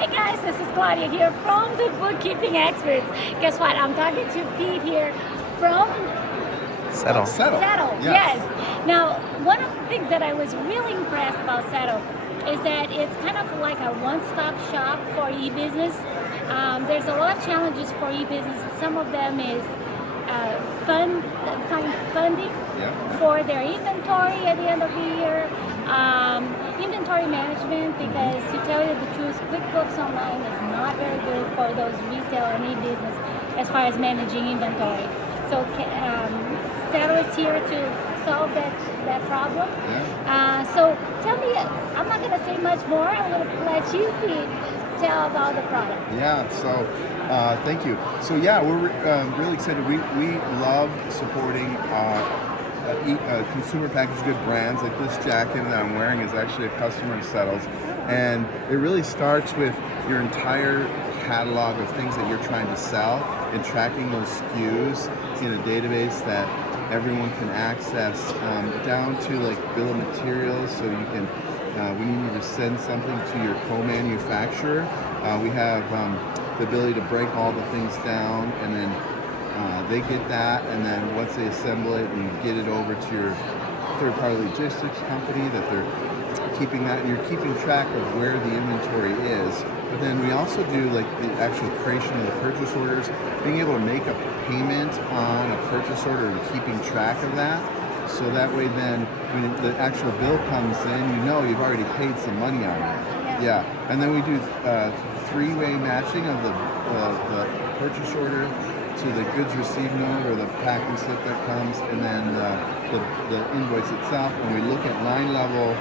Hey guys, this is Claudia here from the Bookkeeping Experts. Guess what? I'm talking to Pete here from Settle. Settle. Yes. Yes. Now, one of the things that I was really impressed about Settle is that it's kind of like a one-stop shop for e-business. There's a lot of challenges for e-business. Some of them is find funding for their inventory at the end of the year, inventory management, because to tell you the truth, QuickBooks Online is not very good for those retail and e-business as far as managing inventory. So Settle is here to solve that problem. So tell me, I'm not going to say much more. I'm going to let you, Pete, tell about the product. Yeah, so thank you. So yeah, we're really excited. We love supporting consumer packaged good brands. Like this jacket that I'm wearing is actually a customer of Settle's. And it really starts with your entire catalog of things that you're trying to sell and tracking those SKUs in a database that everyone can access, down to like bill of materials, so you can when you need to send something to your co-manufacturer, we have the ability to break all the things down, and then they get that, and then once they assemble it and get it over to your third-party logistics company, that they're keeping that, and you're keeping track of where the inventory is. But then we also do like the actual creation of the purchase orders, being able to make a payment on a purchase order and keeping track of that. So that way then when the actual bill comes in, you know you've already paid some money on it. Yeah. And then we do three-way matching of the purchase order to the goods received note or the packing slip that comes, and then the invoice itself. And we look at line level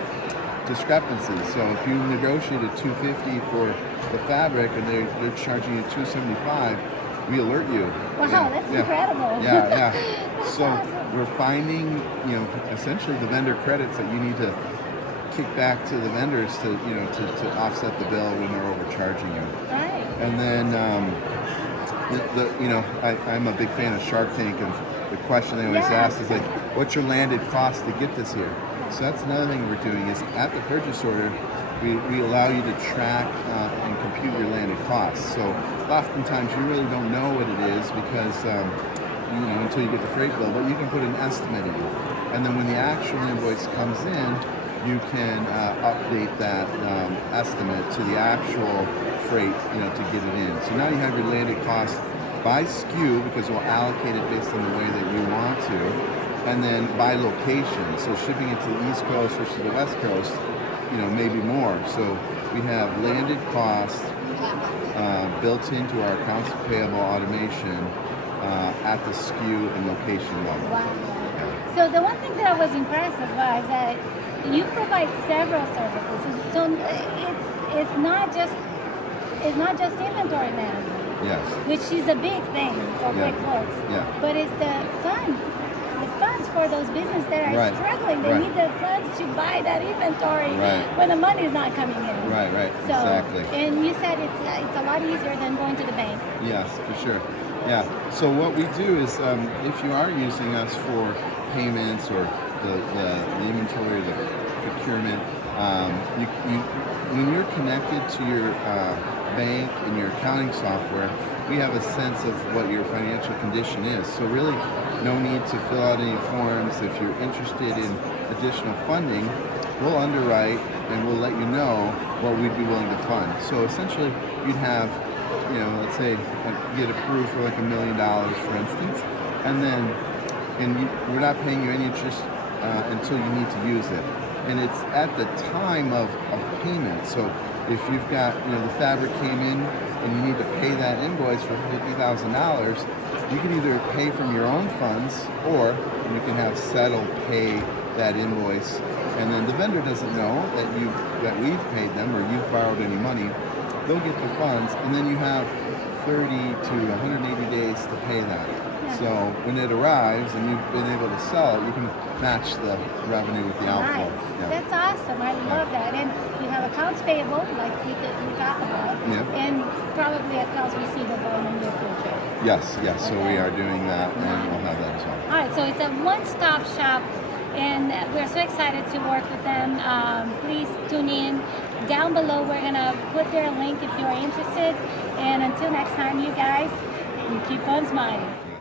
discrepancies. So if you negotiated $250 for the fabric and they're charging you $275, we alert you. Wow, that's incredible. Yeah. That's So awesome. we're finding, essentially the vendor credits that you need to kick back to the vendors to, to offset the bill when they're overcharging you. Right. And then, I'm a big fan of Shark Tank, and the question they always ask is like, what's your landed cost to get this here? So that's another thing we're doing is at the purchase order, we allow you to track and compute your landed costs. So oftentimes you really don't know what it is because, until you get the freight bill, but you can put an estimate in. And then when the actual invoice comes in, you can update that estimate to the actual freight, to get it in. So now you have your landed cost by SKU, because we'll allocate it based on the way that you want to, and then by location. So shipping it to the East Coast versus the West Coast, maybe more. So we have landed costs built into our accounts payable automation at the SKU and location level. Wow. So the one thing that I was impressed with was that you provide several services. So it's not just inventory management. Yes. Which is a big thing for QuickBooks. Yeah. But it's the funds for those businesses that are struggling. They need the funds to buy that inventory when the money is not coming in. Right. So, exactly. And you said it's a lot easier than going to the bank. Yes, for sure. Yeah. So what we do is, if you are using us for payments or the inventory, the procurement, when you're connected to your bank and your accounting software, we have a sense of what your financial condition is. So really, no need to fill out any forms. If you're interested in additional funding, we'll underwrite and we'll let you know what we'd be willing to fund. So essentially, you'd have, let's say, get approved for like $1 million, for instance, and we're not paying you any interest until you need to use it. And it's at the time of payment. So if you've got, the fabric came in and you need to pay that invoice for $50,000, you can either pay from your own funds, or you can have Settle pay that invoice, and then the vendor doesn't know that we've paid them or you've borrowed any money. They'll get the funds, and then you have 30 to 180 days to pay that. So when it arrives and you've been able to sell it, you can match the revenue with the outflow. Nice. That's awesome. I love that. And you have accounts payable, like we talked about, and probably accounts receivable in the near future. Yes. So we are doing that, and we'll have that as well. All right, so it's a one-stop shop, and we're so excited to work with them. Please tune in Down below, we're gonna put their link if you're interested. And until next time, you guys, you keep on smiling.